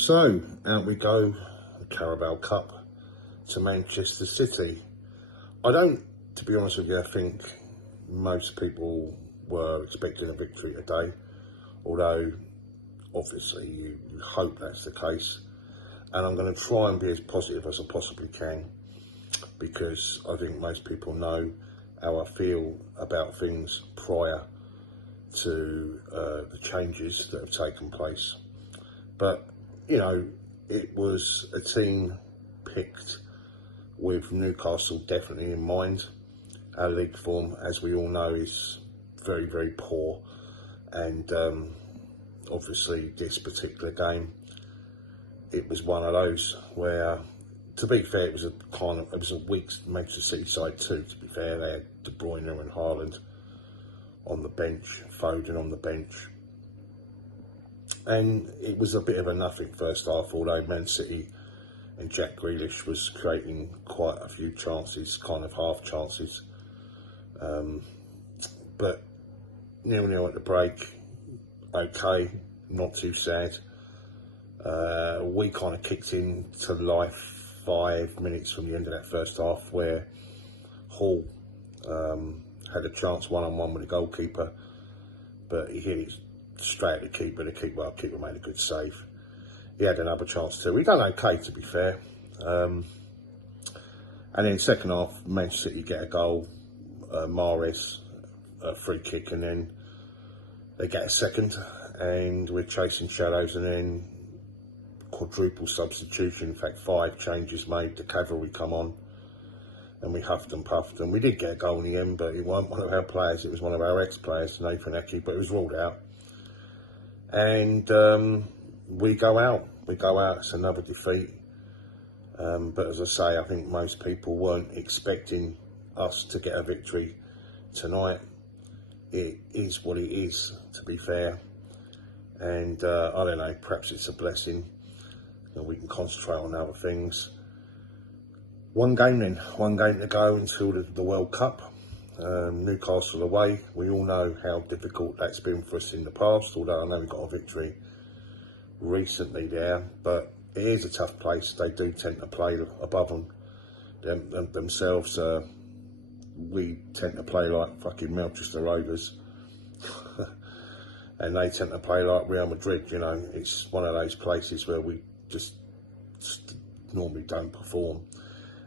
So out we go, the Carabao Cup to Manchester City. I don't, to be honest with you, I think most people were expecting a victory today, although obviously you hope that's the case. And I'm going to try and be as positive as I possibly can, because I think most people know how I feel about things prior to the changes that have taken place. But, you know, it was a team picked with Newcastle definitely in mind. Our league form, as we all know, is very, very poor. And obviously this particular game, it was one of those where, to be fair, it was a weak Manchester City side too, to be fair. They had De Bruyne and Haaland on the bench, Foden on the bench. And it was a bit of a nothing first half, although Man City and Jack Grealish was creating quite a few chances, kind of half chances. But 0-0 at the break, okay, not too sad. We kind of kicked into life 5 minutes from the end of that first half, where Hall had a chance one-on-one with the goalkeeper, but he hit it straight at the keeper. The keeper made a good save. He had another chance too. He done okay, to be fair. And then second half, Manchester City get a goal, Mahrez, a free kick, and then they get a second, and we're chasing shadows, and then quadruple substitution. In fact, 5 changes made. The cavalry come on, and we huffed and puffed, and we did get a goal in the end, but it wasn't one of our players. It was one of our ex-players, Nathan Ake, but it was ruled out. And we go out. It's another defeat. But as I say, I think most people weren't expecting us to get a victory tonight. It is what it is, to be fair. And I don't know, perhaps it's a blessing and we can concentrate on other things. One game to go until the World Cup. Newcastle away. We all know how difficult that's been for us in the past, although I know we got a victory recently there, but it is a tough place. They do tend to play above themselves. We tend to play like fucking Manchester Rovers and they tend to play like Real Madrid. You know, it's one of those places where we just normally don't perform,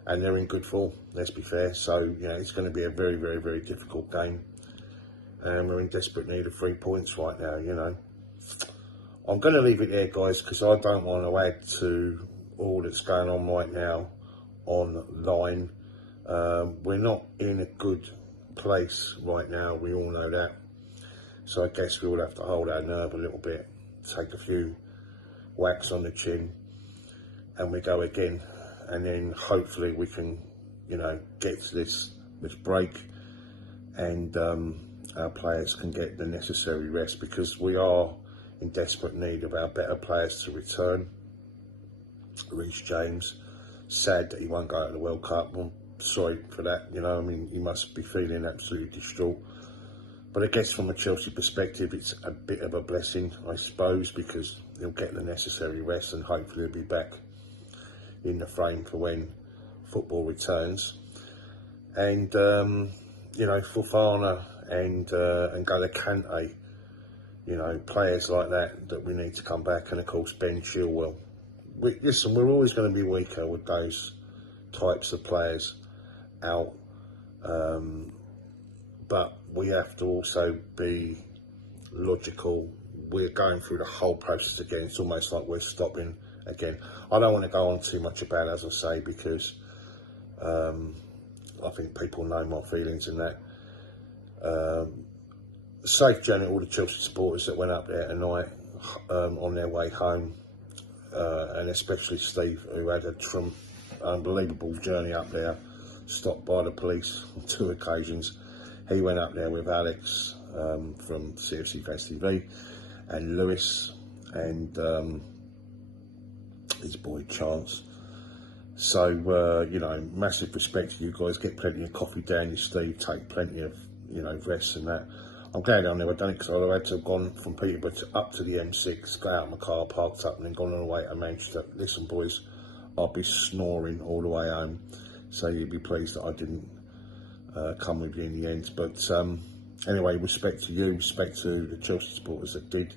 and they're in good form, let's be fair. So, you know, it's going to be a very, very, very difficult game, and we're in desperate need of 3 points right now, you know. I'm going to leave it there, guys, because I don't want to add to all that's going on right now online. We're not in a good place right now, we all know that. So I guess we will have to hold our nerve a little bit, take a few whacks on the chin, and we go again. And then hopefully we can, you know, get to this break, and our players can get the necessary rest, because we are in desperate need of our better players to return. Reece James, sad that he won't go out of the World Cup. I'm sorry for that, you know. I mean, he must be feeling absolutely distraught. But I guess from a Chelsea perspective, it's a bit of a blessing, I suppose, because he'll get the necessary rest and hopefully he'll be back in the frame for when football returns. And you know, Fofana and N'Golo Kante, you know, players like that we need to come back. And of course Ben Chilwell. Listen, we're always going to be weaker with those types of players out, but we have to also be logical. We're going through the whole process again. It's almost like we're stopping again. I don't want to go on too much about it, as I say, because I think people know my feelings in that. Safe journey to all the Chelsea supporters that went up there tonight on their way home, and especially Steve, who had a unbelievable journey up there, stopped by the police on 2 occasions. He went up there with Alex from cfctvyt and Lewis and his boy Chance. So, you know, massive respect to you guys. Get plenty of coffee down your sleeve, take plenty of, you know, rest and that. I'm glad I never done it, because I'd have had to have gone from Peterborough up to the M6, go out in my car, parked up, and then gone on the way to Manchester. Listen, boys, I'll be snoring all the way home, so you'd be pleased that I didn't come with you in the end. But anyway, respect to you, respect to the Chelsea supporters that did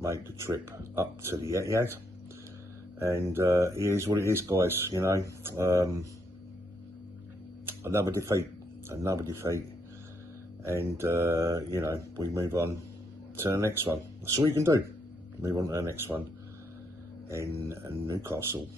make the trip up to the Etihad. And it is what it is, guys, you know. Another defeat. And, you know, we move on to the next one. That's all you can do. Move on to the next one in Newcastle.